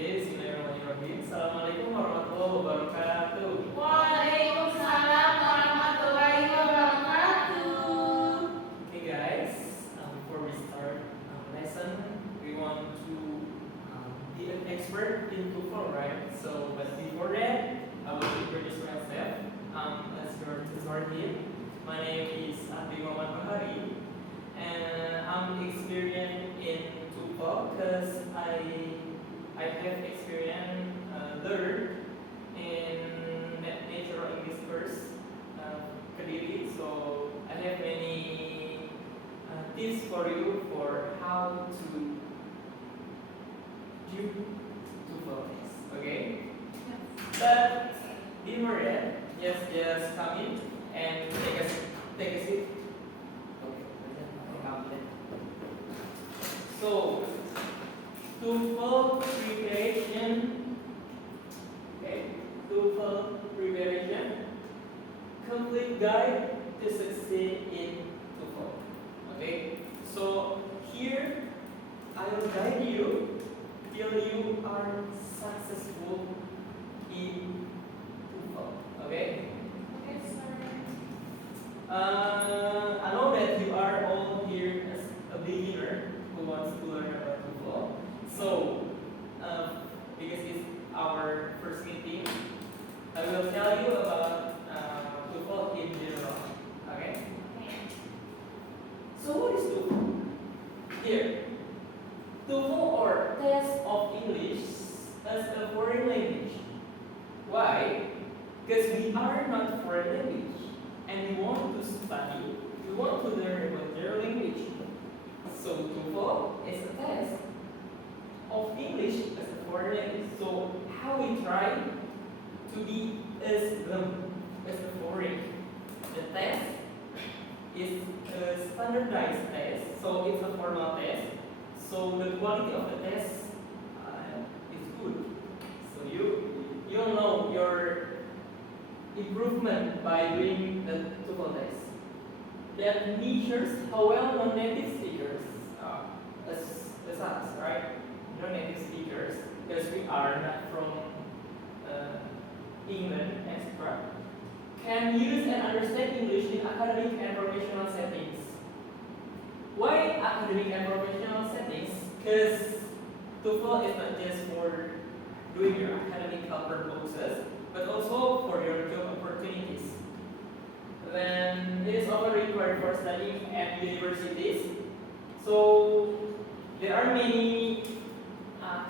Bismillahirrahmanirrahim. Assalamualaikum warahmatullahi wabarakatuh. Waalaikumsalam warahmatullahi wabarakatuh. Okay guys, before we start lesson, we want to be an expert in TOEFL, right? So, but before that, I will introduce myself. As your tutor here, my name is Ardhi Muhammad Bahari, and I'm experienced in TOEFL because I have experience learned in natural English course Kediri, so I have many tips for you for how to do TOEFL test. Okay, but before that, just come in and take a seat. Okay, so TOEFL preparation. Okay, TOEFL preparation. Complete guide to succeed in TOEFL. Okay, so here I will guide you till you are successful in TOEFL. Okay. Okay, sir. I know that you are all here as a beginner who wants to learn about TOEFL. So, because it's our first meeting, I will tell you about TOEFL in general. Okay? So, what is TOEFL? Here, TOEFL or Test of English as a foreign language. Why? Because we are not foreign language, and we want to study, we want to learn about their language. So, TOEFL is a test of English as a foreign language. So how we try to be as them as the foreign. The test is a standardized test, so it's a formal test. So the quality of the test is good. So you'll know your improvement by doing the TOEFL test. That measures how well non-native speakers as us, right? Non-native speakers, because we are not from England, etc., can use and understand English in academic and professional settings. Why academic and professional settings? Because TOEFL is not just for doing your academic purposes, but also for your job opportunities. Then it is also required for studying at universities. So there are many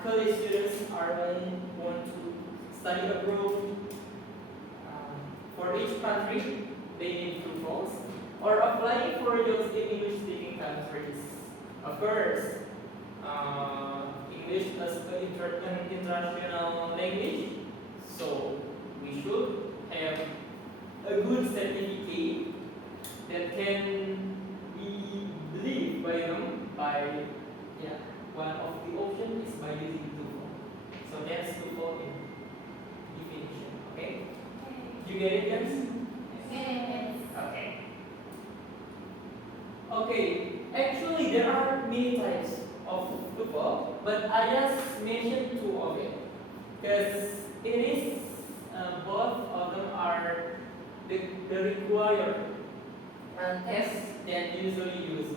college students want to study abroad. For each country, they need TOEFLs or applying for jobs in English-speaking countries. Of course, English is an international language, so we should have a good certificate that can be believed by them by one of the options is by using TOEFL. So that's TOEFL in definition. Okay? You get it, guys? Yes. Okay. Okay. Actually, there are many types of TOEFL, but I just mentioned two of it because it is both of them are the required tests that usually use.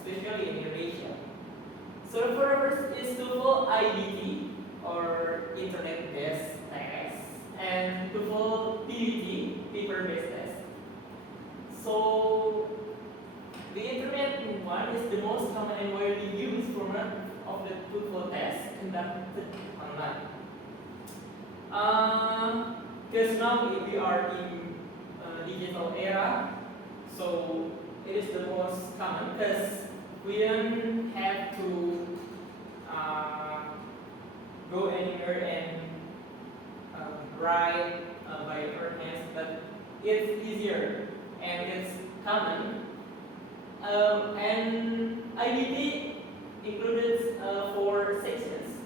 Especially in Indonesia. So the first is TOEFL IBT or internet-based test, and TOEFL PBT paper-based test. So the internet one is the most common and widely used format of the TOEFL test conducted online. Because now we are in digital era, so it is the most common because we don't have to go anywhere and write by our hands, but it's easier and it's common. And IBT included 4 sections: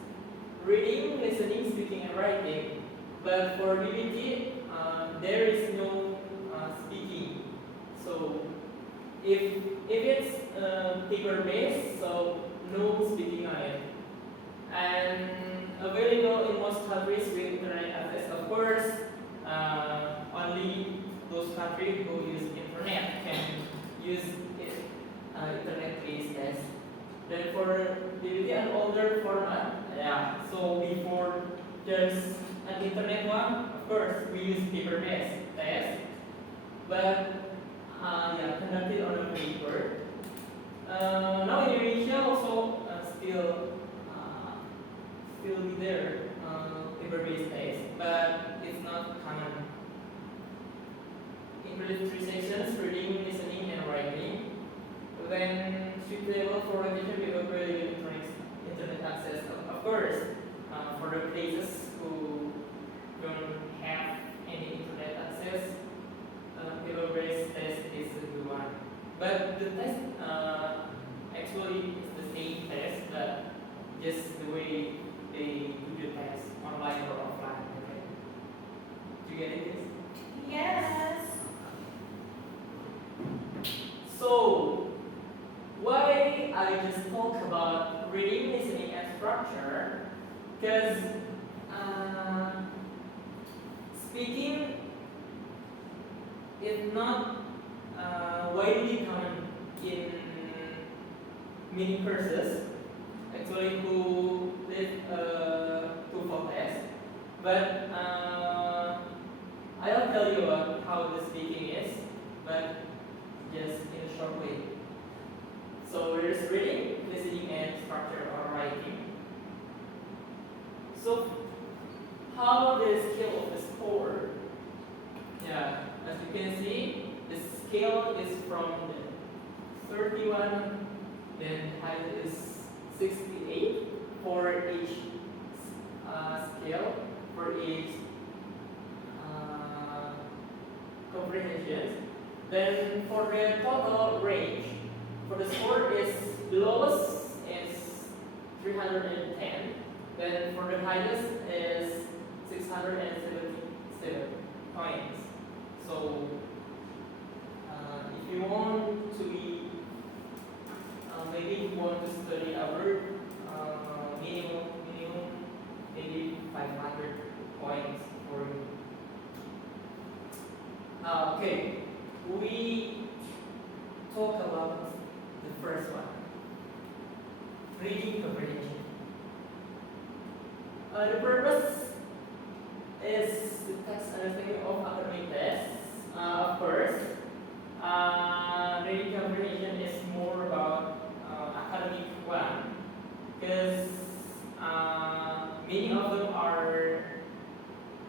reading, listening, speaking, and writing. But for BBT, there is no speaking. So if it's paper based, so no speaking on it. and available in most countries with internet access. Of course, only those countries who use internet can use it, internet-based test. Then for DVD and older format, yeah. So before there's an internet one, of course we use paper-based test, but yeah, conducted on a paper. Now in Indonesia also still be there paper-based test, but it's not common. Included three sections: reading, listening, and writing. When suitable for revision with appropriate internet access, of course, for the places who don't have any internet access, paper-based test is a good one. But the test actually is the same test, but just the way they do the test, online or offline. Okay. Do you get it? Yes. So, why I just talk about reading, listening, and structure? Because speaking is not widely common in many courses. Actually, who did TOEFL test, but I'll tell you how the speaking is, but just in a short way. So there's reading, listening, and structure or writing. So how the scale of the score? Yeah, as you can see, the scale is from the 31, then height is 68 for each scale, for each comprehension. Then for the total range, for the score is the lowest is 310. Then for the highest is 677 points. So if you want to be maybe you want to study abroad, minimum maybe 500 points for you. Okay, we talk about the first one, reading comprehension. The purpose is the text understanding of academic tests. Of course, reading comprehension is more about academic one, because many of them are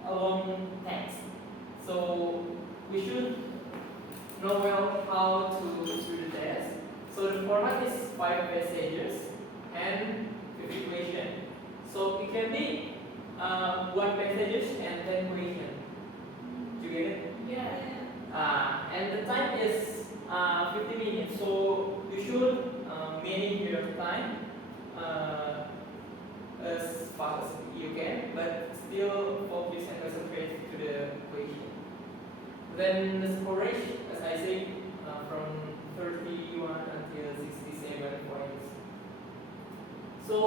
a long text. So we should know well how to do the test. So the format is 5 passages and 50 questions. So it can be 1 passages and 10 questions. Do you get it? Yeah. And the time is 50 minutes. So you should manage your time as fast as you can, but still focus and concentrate to the question. Then the score range, as I said, from 31 until 67 points. So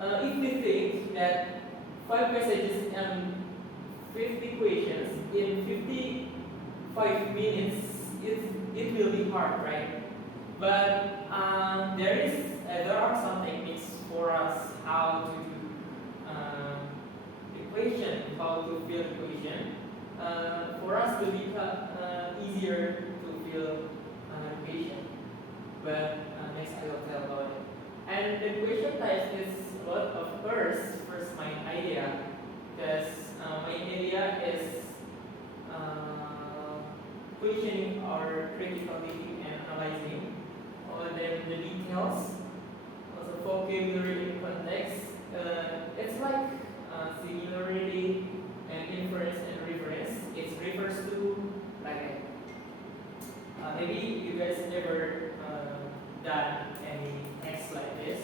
if we think that 5 passages and 50 questions in 55 minutes, it will be hard, right? But there are some techniques for us how to do the question, how to fill the question. For us to be easier to fill the question. But next I will tell about it. And the question type is what? Of course, first my idea, because my idea is questioning or critical thinking and analyzing. Then the details, also vocabulary and context. It's like similarity and inference and reference. It refers to like maybe you guys never done any text like this,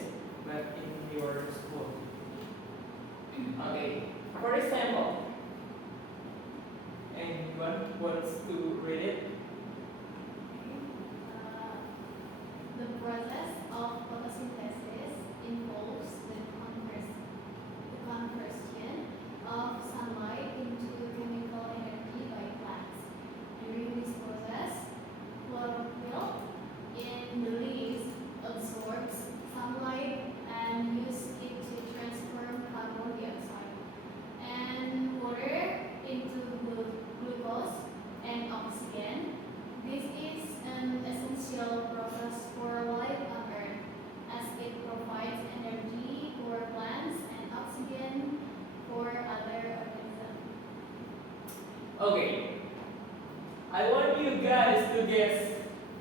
but in your school. Okay, for example, anyone wants to read it? The process of photosynthesis involves the Okay, I want you guys to guess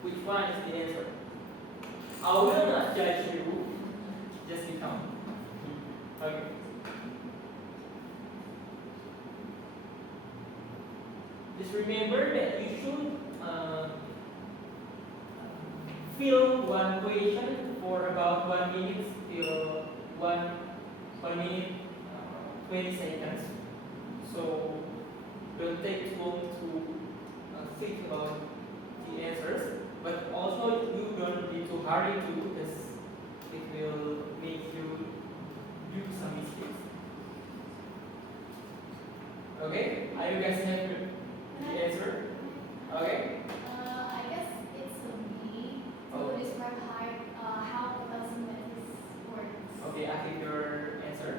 which one is the answer. I will not judge you, just become. Okay. Just remember that you should fill one question for about 1 minute till one minute 20 seconds. So don't take too long to think about the answers, but also you don't be too hurry to because it will make you do some mistakes. Okay? Are you guys have the answer? Okay? I guess it's a B Oh. to describe how a dozen methods works. Okay, I think your answer.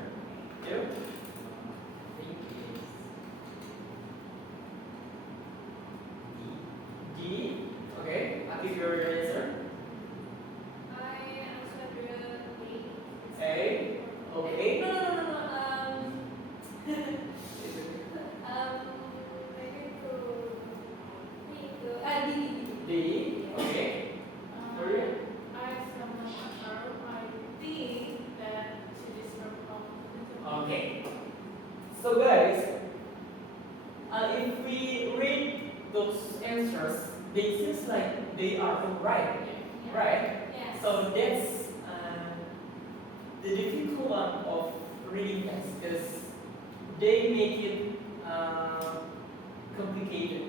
You? I think it's D. Okay, I think your answer. I answered A. A. Okay. No, no, no, no, no. Maybe to D. Okay. For you? Okay. So guys, if we read those answers, they seems like they are all right, right? Yes. So that's the difficult one of reading text because they make it complicated.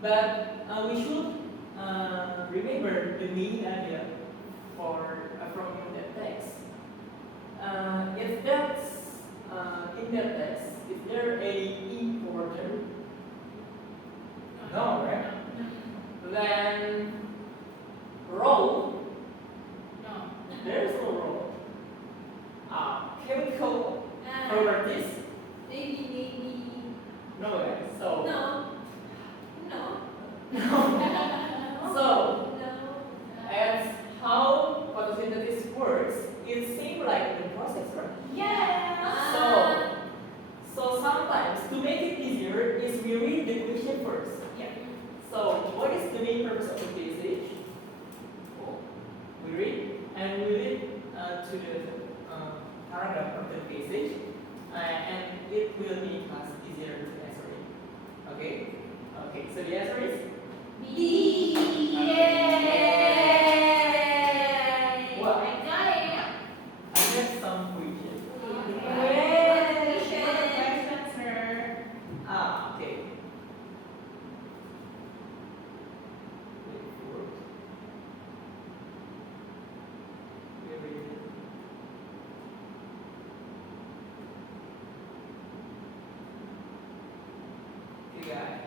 But we should remember the main idea from that text. If that's in that text, is there any important? No, right? Then role, there's no role. Chemical properties, Maybe. no, right? So No. so No. as how photosynthesis works, it seems like the process, right? Yeah. So sometimes to make it easier is we read the question first. Yeah. So what is the main purpose of the passage? Oh, we read and we read to the paragraph of the passage, and it will make us easier to answer it. Okay? Okay. So the answer is B. Yay! What? I got it. I guess some question. Okay. Wait for it. Very good. Okay, guys.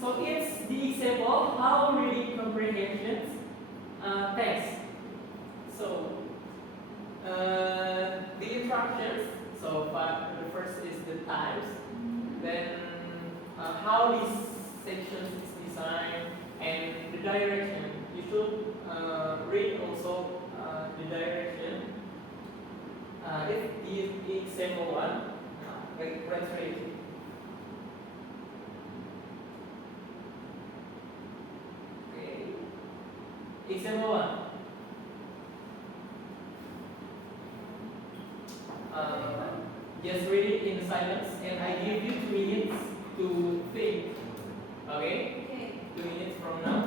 So it's the example how reading comprehensions text. So the instructions. So the first is the types. Then how this section is designed and the direction. You should read also the direction. If the example one, let's read it. Okay. Example one. Just read it in silence, and I give you 2 minutes to think. Okay? 2 minutes from now.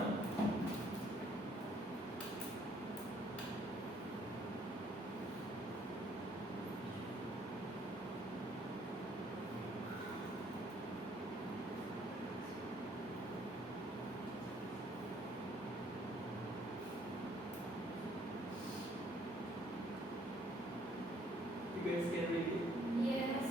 You guys can read it. Yes.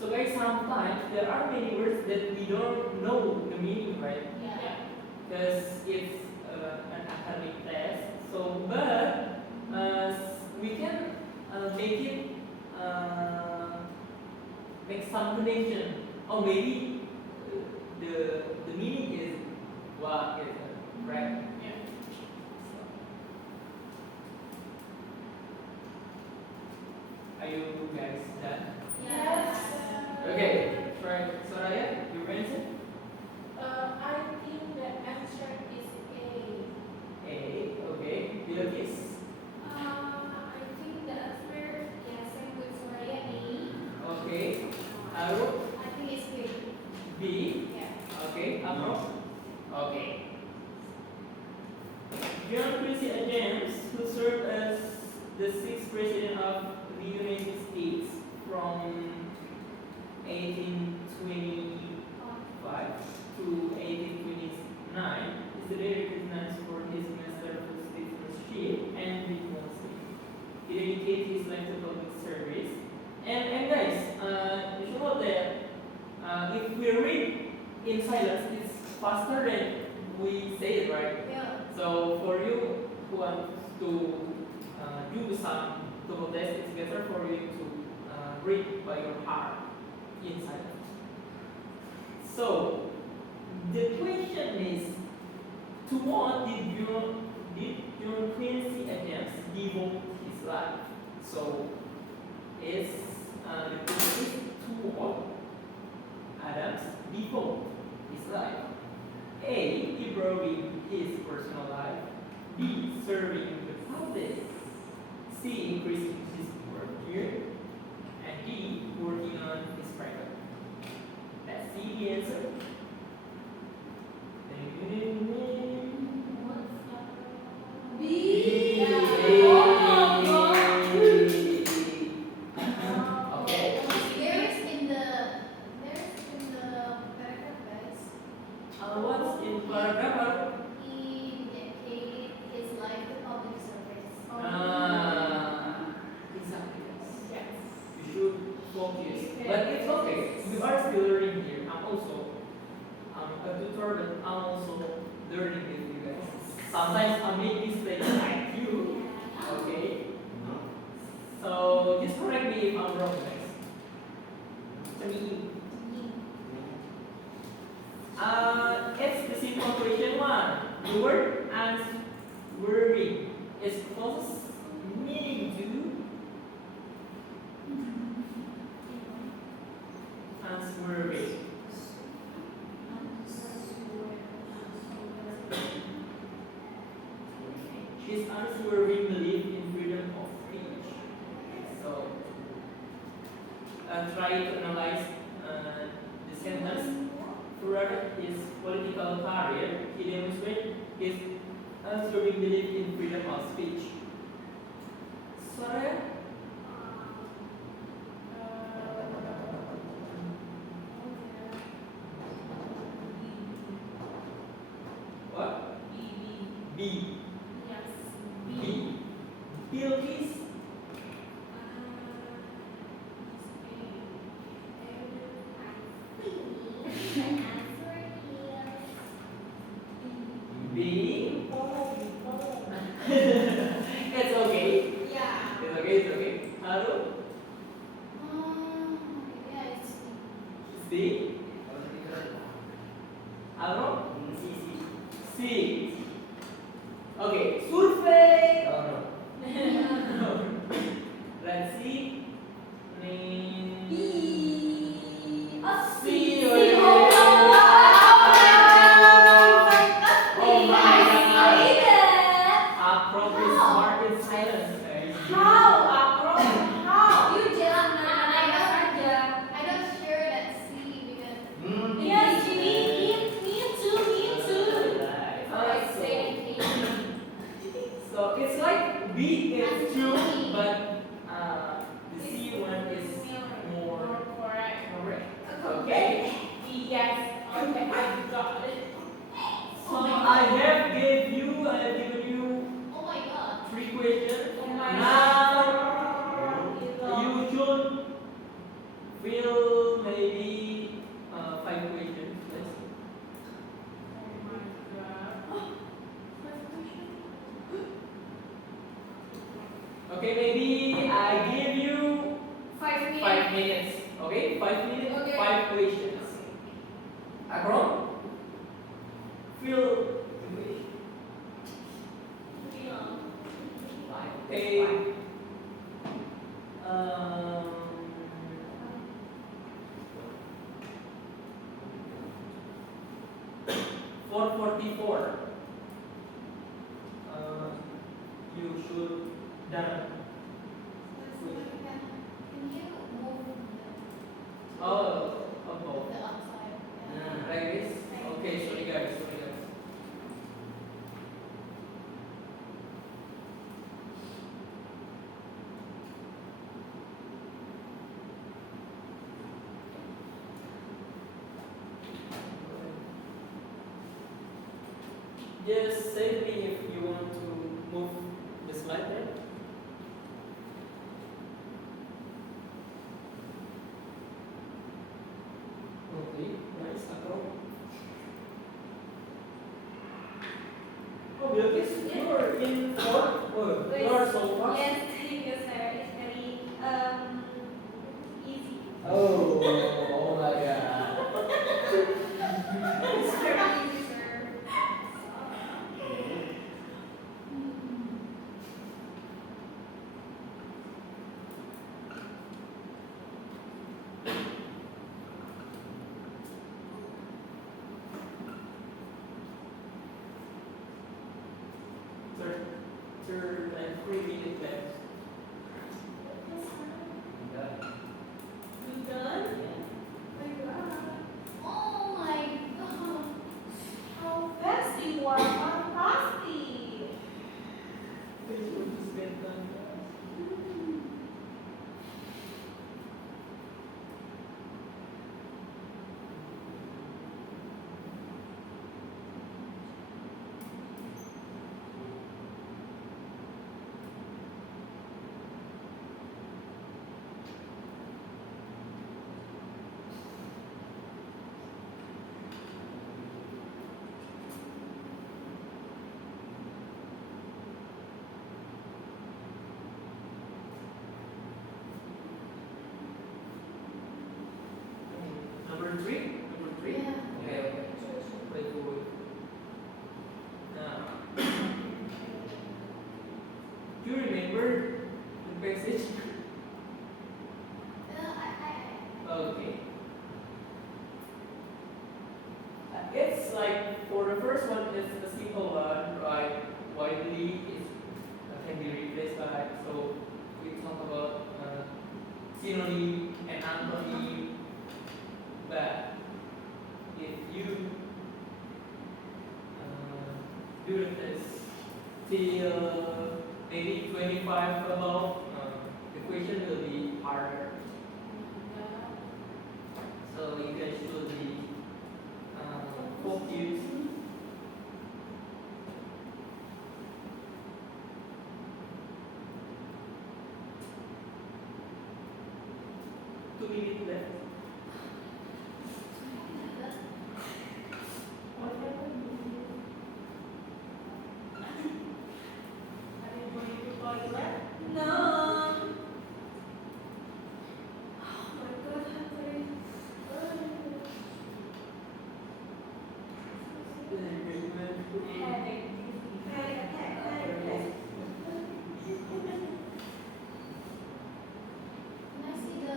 So guys, sometimes there are many words that we don't know the meaning, right? Yeah. Because it's an academic test. So, but we can make it make some connection, or maybe the meaning is what is guys done? Yes. Okay, try Soraya, your answer? I think the answer is A. A, okay. Bilkis? I think the answer, yeah, same with Soraya, A. Okay. Aru? I think it's B. B? Yeah. Okay. Amro? Okay. John Quincy Adams, who served as the sixth president of the United States from 1825 to 1829, is today recognized for his masterful statesmanship and diplomacy. He dedicated his life to public service. And guys, you should know that if we read in silence, it's faster than we say it, right? Yeah. So for you who want to do some double test, it's better for you to read by your heart in silence. So the question is, to what did John Quincy Adams devote his life? So it's the question is, to what Adams devote his life? A. Improving his personal life. B. Serving the public. C. Increasing his work here. And D. Working on his private. Let's see the answer. B. Okay. There's in the paragraph, guys. What's in paragraph? He dedicated his life to public service. Exactly. Yes. You should focus. But it's okay. We are still learning here. I'm also a tutor, but I'm also learning with you guys. Sometimes I make mistakes like you. Okay. So just correct me if I'm wrong, guys. It's the simple question one. The word answering is closest meaning to answering. His unswerving belief in freedom of speech. So, try to analyze the sentence. Throughout his political career, he demonstrated his unswerving belief in freedom of speech. Sorry? What? B. Yes. B. Bilkis. B. It's okay. Yeah. It's okay. It's okay. Haru. Yeah, it's C. Haru. C. Okay. Survey. Let's see. B. C. Oh my God. Appropriate smart in silence. How? You jangan I don't share that C because Yes, me too. I say it. So it's like B is true, but the C one is more correct. correct. Okay. Yes. Okay, I got it. So I have given you 3 questions. Oh my Now you should fill maybe 5 questions. Let's see. Oh my God. Okay, maybe I give you 5 minutes. 5 minutes. Okay, 5 minutes, Okay. 5 questions. Akron? Fill the question. Okay. Done. So can you move the Oh, above. the upside? Like this? Okay, sorry guys, sorry guys. Just say me if you want to move the slide there. Okay, nice. Oh, Bilkis, you are in fourth. Oh, you are so fast. Yes, thank you, sir. It's very easy. Oh, oh my god. It's very easy, sir. Third and 3 minutes left. Done. You done? Oh my god. How fast you are, fantastic. This one is get done, guys. 3? Number 3? Yeah. Okay. Wait, wait. Now, do you remember the passage? Okay. It's like, for the first one, it's a simple one, right? Widely is can be replaced by, so we talk about synonym and antonym. But if you do this till maybe 25 above, the question will be harder. So you guys should be focused. Two minutes left. What happened? Are you going to toilet? No. Oh my god, I'm very headache. Headache attack. Can I see the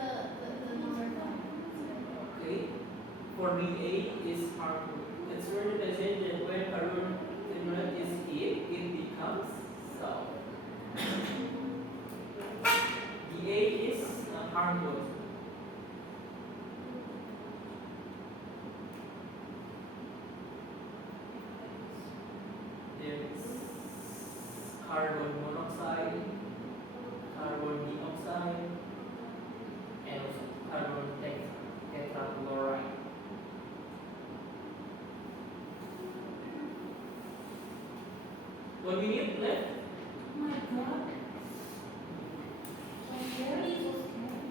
number? Okay. For me, A is harmful. It's where the passage that when Harun is it becomes so. The A is harmful. There is carbon monoxide, carbon dioxide, and also carbon tetrachloride. One minute left. Oh my god. I'm very so scared.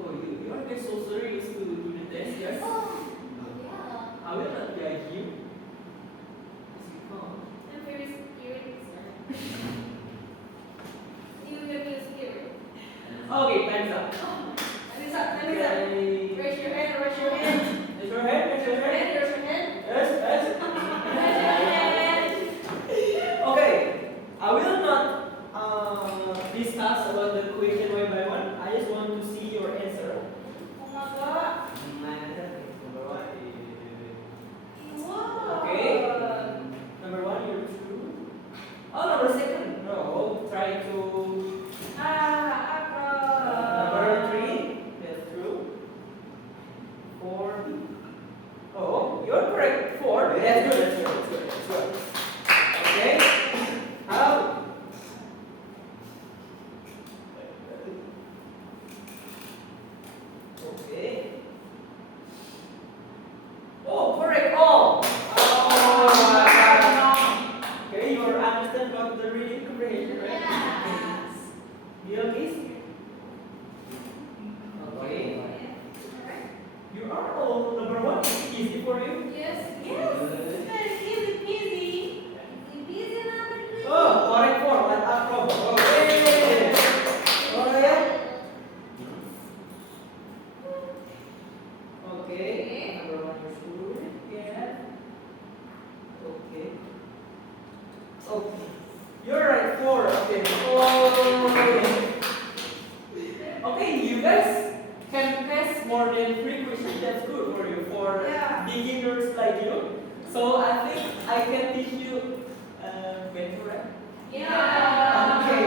Oh, you are guys so serious to do the test, yes? Oh, yeah. I will not judge you. As you come. I'm very scared, sir. That's good. Okay. How? Okay. Oh, correct all. Oh my God. Okay, you understand about the reading comprehension, right? Yes. Biologis? Okay. You are all number one. Easy for you. Yes. Yes. Very easy peasy. Busy number two. Oh, correct four. Like acronym. Okay. Oh yeah. Okay. Number one is good. Yeah. Okay. Okay. You're right. Four. Okay. Oh. Okay, you guys can pass more than 3 questions. That's good for you, for Yeah. beginners like you. So I think I can teach you Ventura. Yeah. Okay,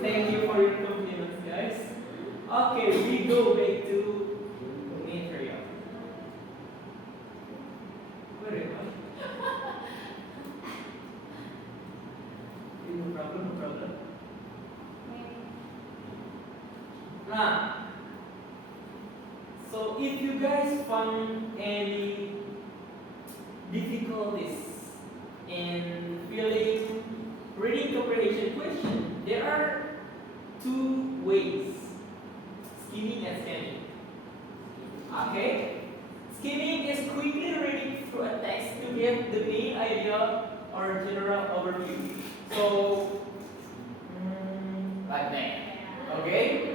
thank you for your compliments, guys. Okay, we go back to material. Where am I? No problem. Nah. So if you guys find any difficulties in filling reading comprehension question, there are 2 ways: skimming and scanning. Okay? Skimming is quickly reading through a text to get the main idea or general overview. So, like that. Okay?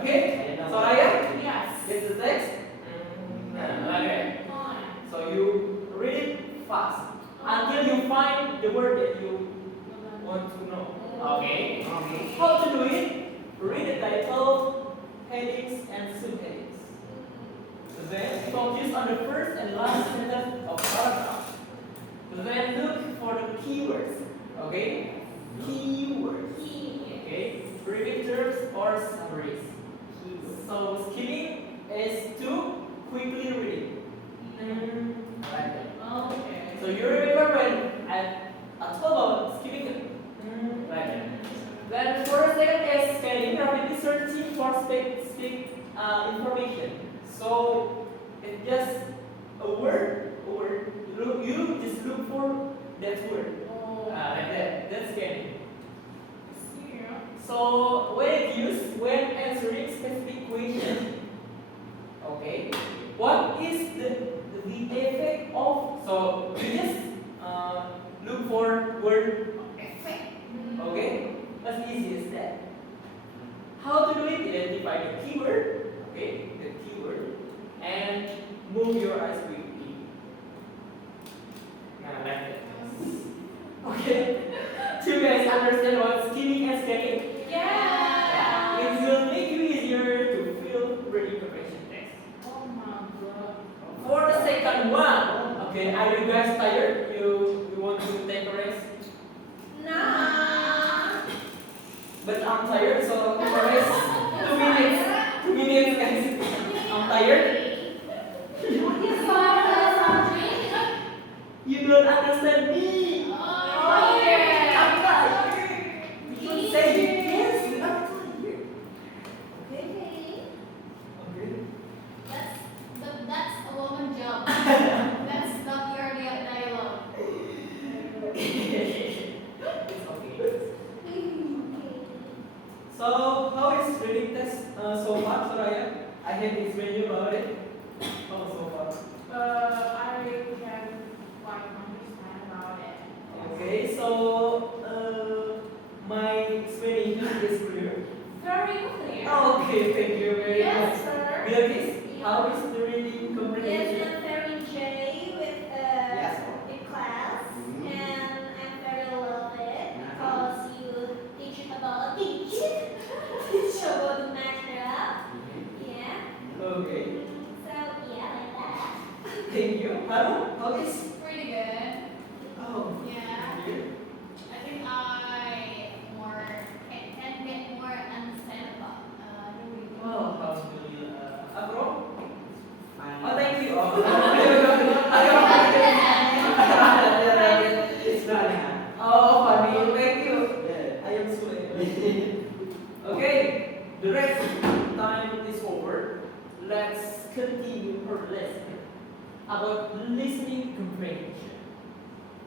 Okay? Soraya? Yes. Get the text? Like that. So you read it fast until you find the word that you want to know. Okay? How to do it? Read the title, headings, and subheadings. Then focus on the first and last sentence of paragraph. Then look for the keywords. Okay? Keywords. Okay? Reading terms or summaries. So skimming is to quickly read. Like that. Okay. So you remember when I told about skimming it? Like that. Then for a second is scanning, rapidly searching for specific information. So it's just a word. You just look for that word. Like that. That's scanning. So when it's used when answering specific question. Okay. What is the effect of? So you just look for word effect. Okay. As easy as that. How to do it? Identify the keyword. Okay. The keyword and move your eyes quickly. Like that. Okay. Do you guys understand what skimming and scanning? Yeah. It will make you easier to fill reading comprehension text. Oh my God. For the second one, okay, are you guys tired? You want to take a rest? Nah. But I'm tired, so take a rest. 2 minutes. 2 minutes, guys. I'm tired. You don't understand me. I'm tired. You should say yes. I'm tired. Okay. That's a woman job. That's not your dialogue. It's okay. So, how is reading test so far, Soraya? I have explained you about it. How so far? I can quite understand about it. Okay, so my explanation is clear. Very clear. Okay, thank you very Yes, much. sir. Bilagis, how is the reading Yes, comprehension? I'm very enjoy with Yes. the class, and I'm very love it because you teach about teach about the material. Yeah. Okay, So yeah, like that. thank you. Hello, how is? Pretty good. Oh, Yeah. thank you. I think I can get more understand about the reading. Oh, alhamdulillah. Abro? Fine. Oh, thank you. Oh, her lesson about listening comprehension.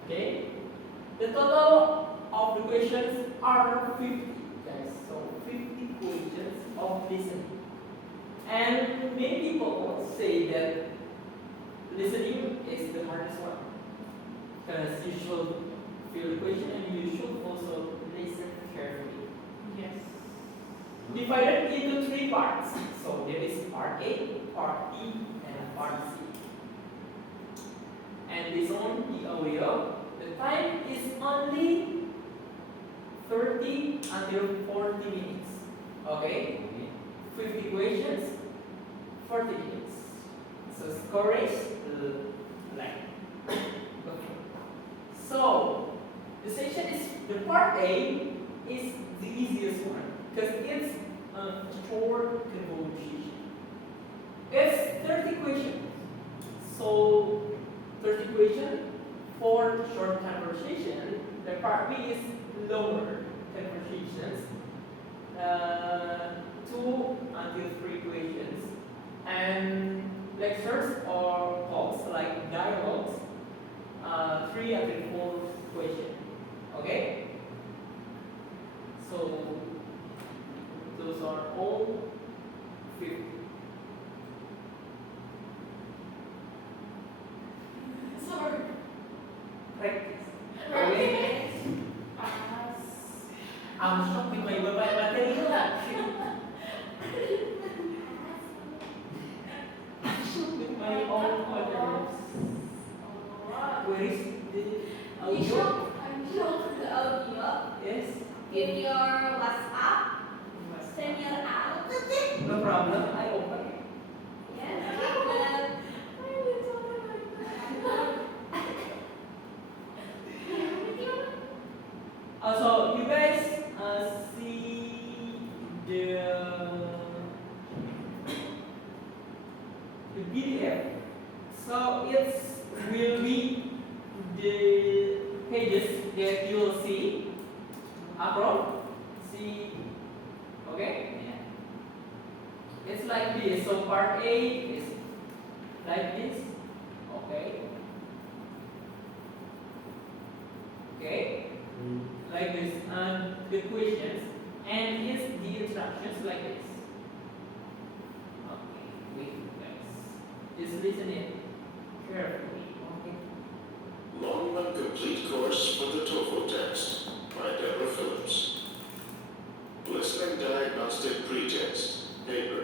Okay? The total of the questions are 50, guys. So 50 questions of listening. And many people say that listening is the hardest one. Because you should feel the question and you should also listen carefully. Yes. Divided into three parts. So there is part A, part B, and part C. And this on the audio, the time is only 30 until 40 minutes. Okay? 50 questions, 40 minutes. So storage, like. Okay. So the section is the part A is the easiest one because it's a short conversation. It's 30 questions. So 30 questions for short conversation. The part B is longer conversations. 2 until 3 questions. And lectures or talks like dialogues. 3 until 4 questions. Okay? So those are all 50. Sorry. Practice. Right. Okay? I'm shocked with my material. I'm shocked with my own materials. Where is the audio? I'm shocked the audio. Yes. Give your WhatsApp. Send your out. No problem. I open it. Yes. Also, you guys see the PDF. So it will be the pages that you will see. Abroad, see, okay? Yeah. It's like this. So part A is like this. Okay. Okay. Like this, and the questions, and here's the instructions like this. Okay, wait, guys. Just listen in carefully. Okay. Long and Complete Course for the TOEFL Test by Deborah Phillips. Listening Diagnostic Pretest, paper.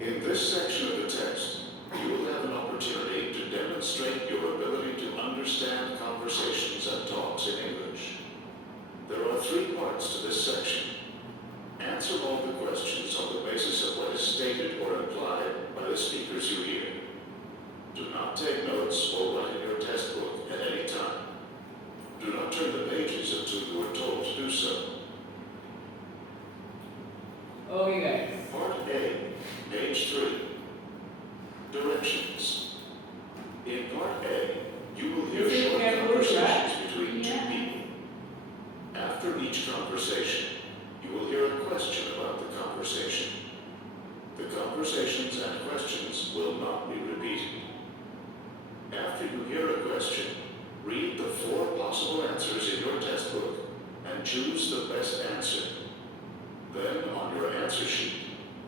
In this section of the test, you will have an opportunity to demonstrate your ability to understand conversations and talks in English. There are 3 parts to this section. Answer all the questions on the basis of what is stated or implied by the speakers you hear. Do not take notes or write in your test book at any time. Do not turn the pages until you are told to do so. Okay, guys. Part A, page 3. Directions. In Part A, you will hear Listen short carefully, conversations between 2 Yeah. people. After each conversation, you will hear a question about the conversation. The conversations and questions will not be repeated. After you hear a question, read the 4 possible answers in your test book and choose the best answer. Then, on your answer sheet,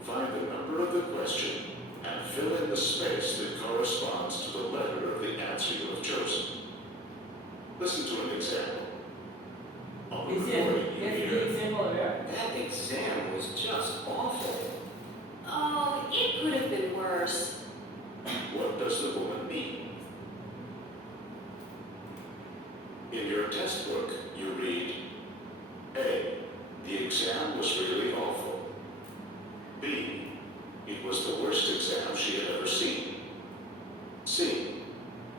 find the number of the question and fill in the space that corresponds to the letter of the answer you have chosen. Listen to an example. On the Is recording, it? you That's hear, the example here. That exam was just awful. Oh, it could have been worse. what does the woman mean? In your test book, you read, A, the exam was really awful. B, it was the worst exam she had ever seen. C,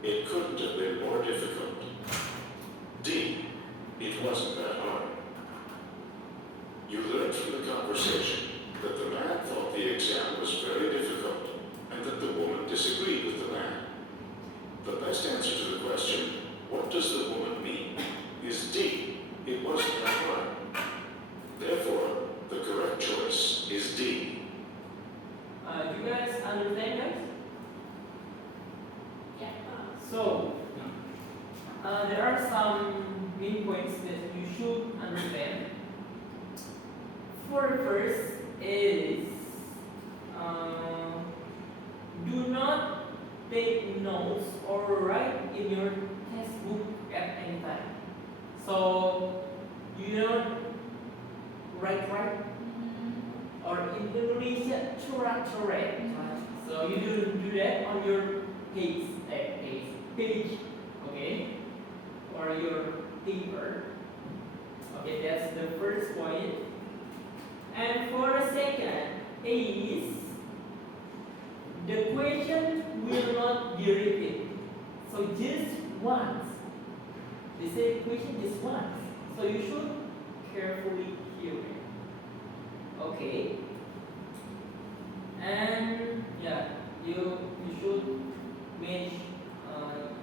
it couldn't have been more difficult. D, it wasn't that hard. You learned from the conversation that the man thought the exam was very difficult and that the woman disagreed with the man. The best answer to the question, what does the woman mean, is D. So, there are some main points that you should understand. For the first is do not take notes or write in your textbook at any time. So you don't write or in Indonesia coret. So you don't do that on your page, okay, or your paper. Okay, that's the first point. And for the second is the question will not be repeated. So just once. They say question just once. So you should carefully hear it. Okay. And yeah, you should match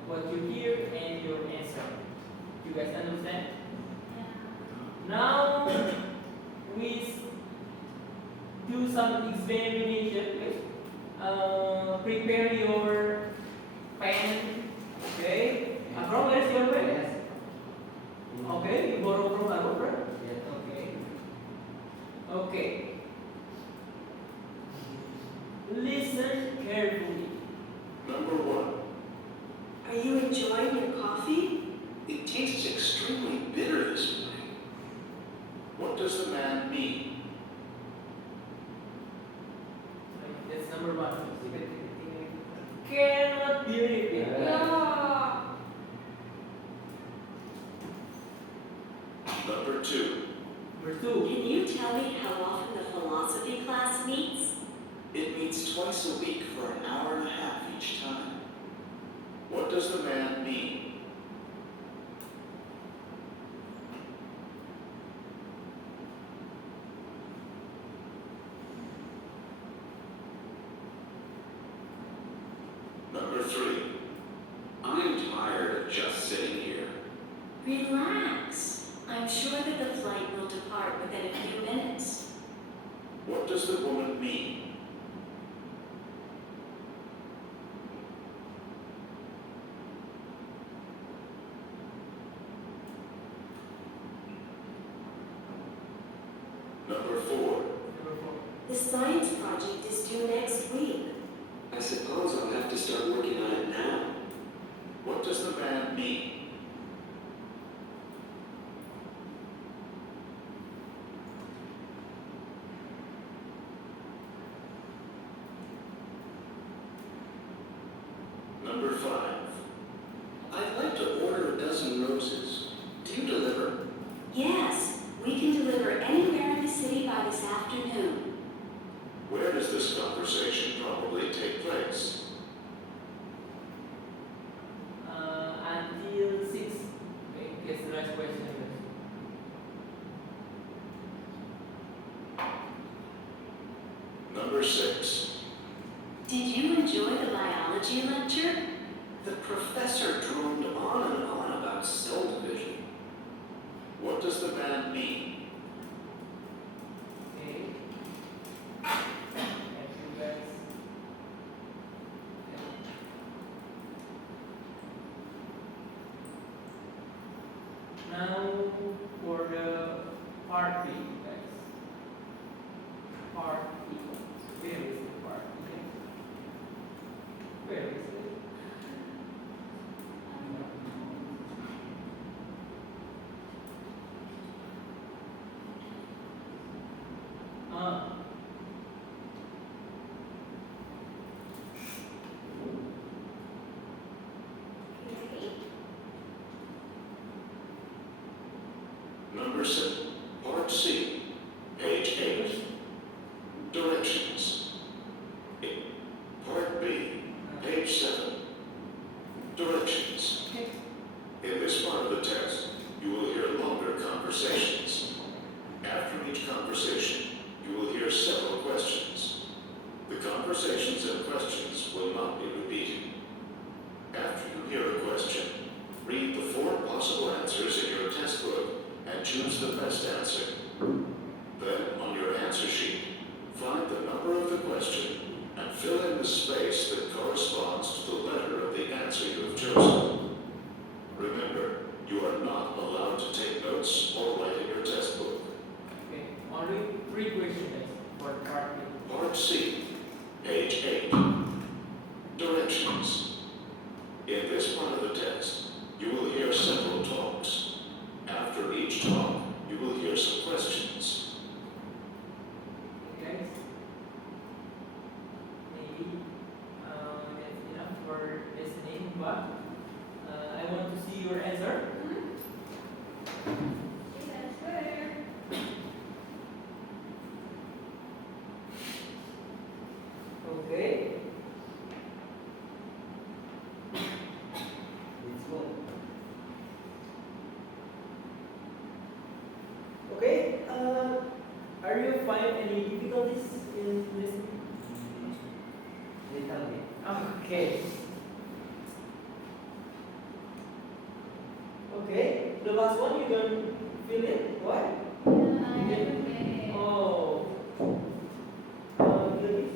what you hear and your answer. You guys understand? Now we do some examination. Please. Prepare your pen. Okay. Abram, where's your pen? Yes. Okay, you borrow from Abram, right? Yes. Okay. Okay. Listen carefully. Number 1. Are you enjoying your coffee? It tastes extremely bitter this morning. What does the man mean? That's number 1. Cannot be repeated. Yeah. Number 2. Number 2. Can you tell me how often the philosophy class meets? It meets twice a week for an hour and a half each time. What does the man mean? Number 3. I'm tired of just sitting here. Relax. I'm sure that the flight will depart within a few minutes. What does the woman mean? Number 4. Number 4. The science project is due next week. I suppose I'll have to start working on it now. What does the man mean? Number 5. I'd like to order a dozen roses. Do you deliver? Yes, we can deliver anywhere in the city by this afternoon. Where does this conversation probably take place? Until 6. Okay, guess the next question. Number 6. Did you enjoy the biology lecture? The professor droned on and on about cell division. What does the man mean? Okay. Thank you guys. Now for the part B, guys. Part B. Where is the part B? Where is it? Okay. Number 7. Part C. Page 8. Directions. Part B. Page 7. Directions. Okay. In this part of the test, you will hear longer conversations. After each conversation, you will hear several questions. The conversations and questions will not be repeated. After you hear a question, read the 4 possible answers in your test book and choose the best comprehensions. In this part of the text, you will hear several talks. After each talk, you will hear some questions. Okay, guys. Maybe that's enough for listening, but I want to see your answer. Okay. This one. Okay. Are you find any difficulties in listening? Little bit. Okay. Okay. The last one you don't feel it? Why? Oh. Little bit.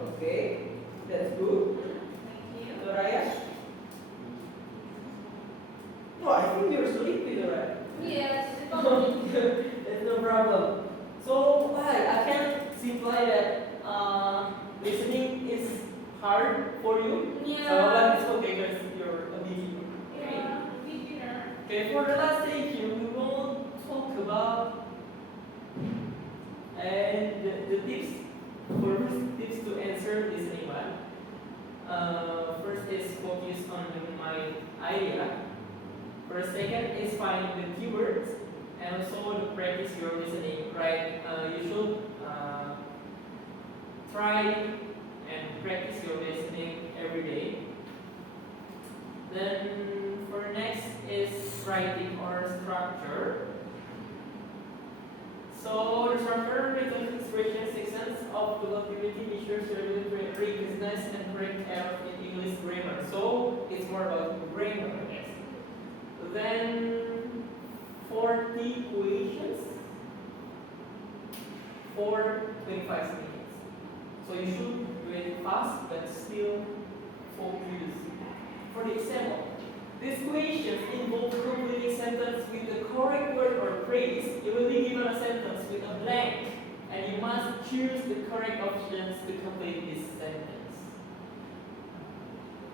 Okay. That's good. Raya? No, I think you're sleepy, Raya. That's no problem. So I can simply that listening is hard for you. But it's okay because you're a beginner. Okay, for the last stage, we will talk about and the tips for tips to answer listening one. First is focus on my idea. First, second is find the keywords and also to practice your listening. Right? You should try and practice your listening every day. Then for next is writing or structure. So the structure returns inspiration sections of productivity measures recognize and correct errors in English grammar. So it's more about grammar. Then 40 questions for 25 minutes. So you should do it fast but still focus. For the example, these questions involve completing a sentence with the correct word or phrase. You will be given a sentence with a blank, and you must choose the correct options to complete this sentence.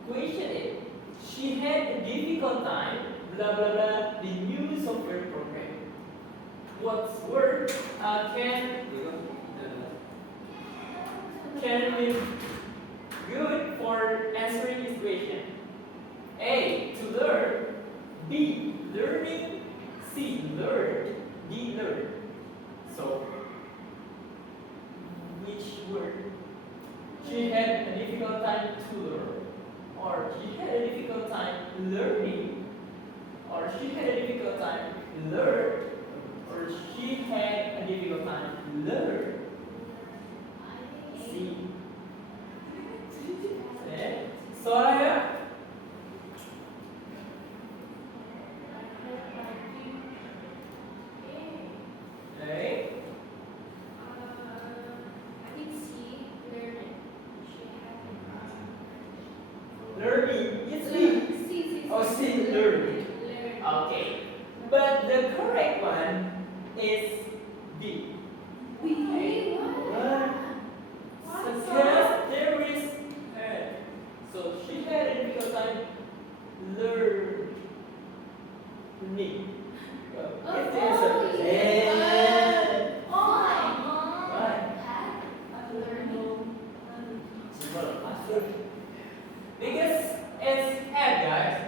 Question 8. She had a difficult time, blah blah blah, the new software program. What word can be good for answering this question? A. To learn. B. Learning. C. Learned. D. Learn. So, which word? She had a difficult time to learn, or she had a difficult time learning, or she had a difficult time learn, or she had a difficult time learn. C. Soraya? Okay. Learning. It's me. Oh, see, learning. Okay. But the correct one is B. Because there is had. So she had a difficult time learning. It's the answer. Yeah. Right. Because it's had, guys.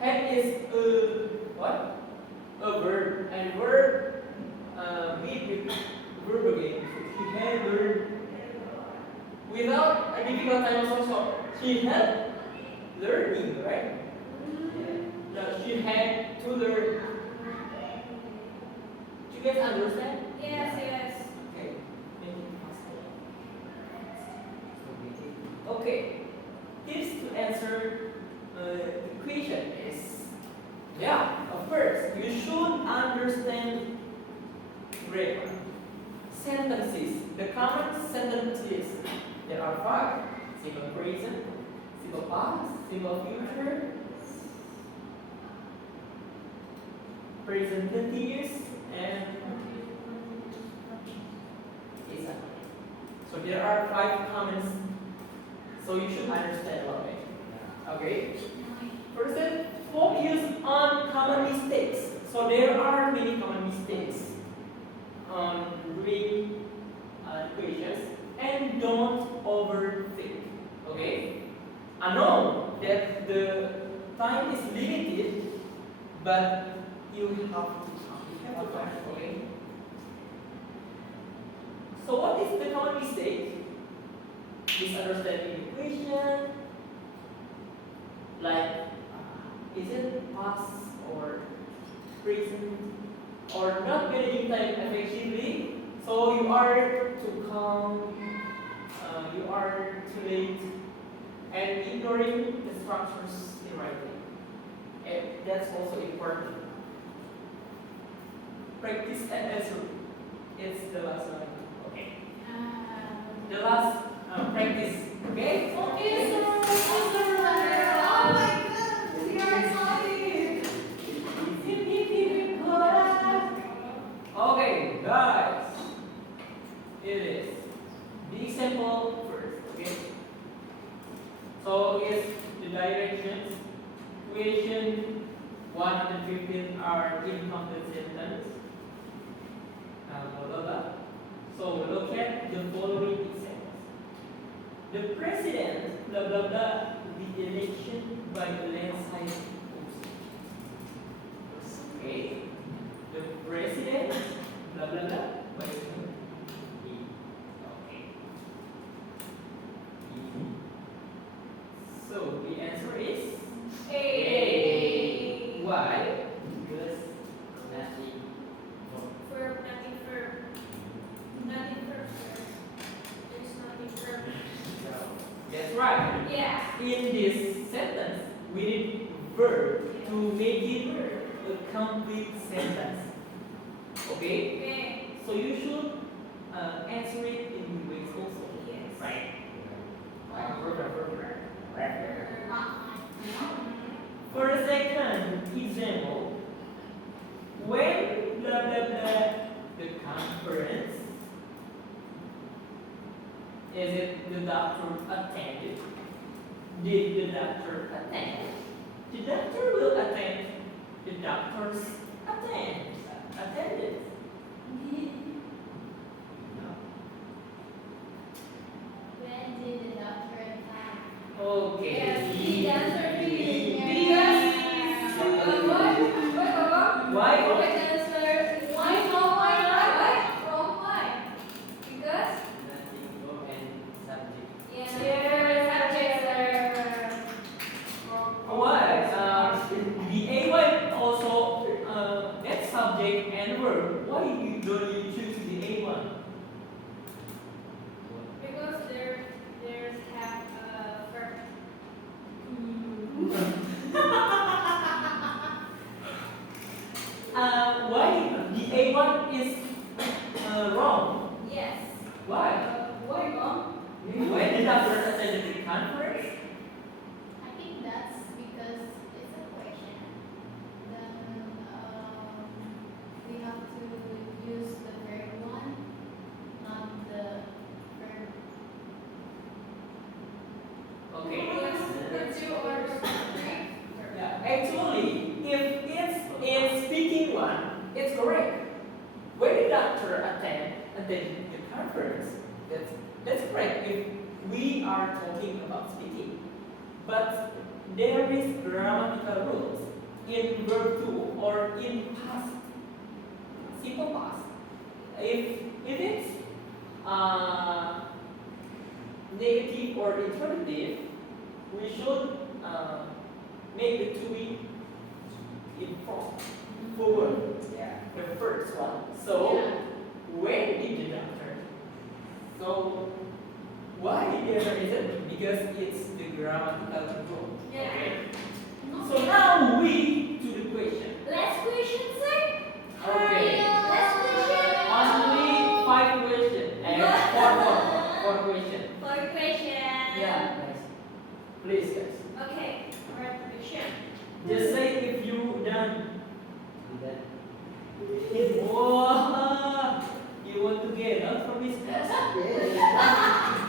Had is what? A verb. And verb meet with verb again. So she had learned without a difficult time also. She had learning, right? No, she had to learn. Do you guys understand? Yes. Okay. Make it faster. Okay. Tips to answer the question is, yeah, of course, you should understand grammar. Sentences. The common sentences. There are 5. Simple present, simple past, simple future, present continuous, and is. So So there are 5 comments. So you should understand about it. Okay. First, focus on common mistakes. So there are many common mistakes on doing equations, and don't overthink. Okay. I know that the time is limited, but you have to try. Okay. So what is the common mistake? Misunderstanding the equation, like is it past or present, or not managing time effectively. So you are too calm, you are too late, and ignoring the structures in writing. And that's also important. Practice and answer. It's the last one. Okay. The last practice. Okay? Okay, sir. Oh my God, we are excited. Okay, guys. It is. The example first. Okay. So is the directions. Equation 115 are incomplete sentence. Blah, blah, blah. So look at the following examples. The president, blah blah blah, the election by the landslide. Okay. The president, blah blah blah, by the okay. So the answer is A. Why? Because nothing. Verb, nothing verb. Nothing verb, sir. There's nothing verb. That's right. Yeah. In this sentence, we need verb to make it a complete sentence. Okay? Okay. So you should answer it in good ways also. Yes. Right? For a second example, when blah blah blah the conference, is it the doctor attended? Did the doctor attend? The doctor will attend. The doctors attended. No. When did the doctor attack? Okay. Yes, the answer is Because why? Right answer is why? Wrong why? Because Nothing go and subject. subjects are Why? The A1 also that subject and verb. Why you don't you choose the A1? because there's have a verb. Why the A1 is wrong? Yes. Why? Why wrong? When the doctor attended the conference? I think that's because it's a question. Then we have to use the verb one, not the verb. Okay. Yes. 2 or 3. Yeah, actually, if it's in speaking one, it's correct. When the doctor attended the conference, that's correct if we are talking about speaking. But there is grammatical rules in verb 2 or in past, simple past. If it's negative or interrogative, we should make the to be in front, forward. Yeah, the first one. So when did the doctor? So why the answer isn't? Because it's the grammatical rule. Yeah. Okay. So now we to the question. Last question, sir. Okay. Last question. Only 5 questions and 4 questions. For question. Yeah, nice. Please, guys. Okay. For question. Just say if you done. Wow, You want to get out from this class? Yes.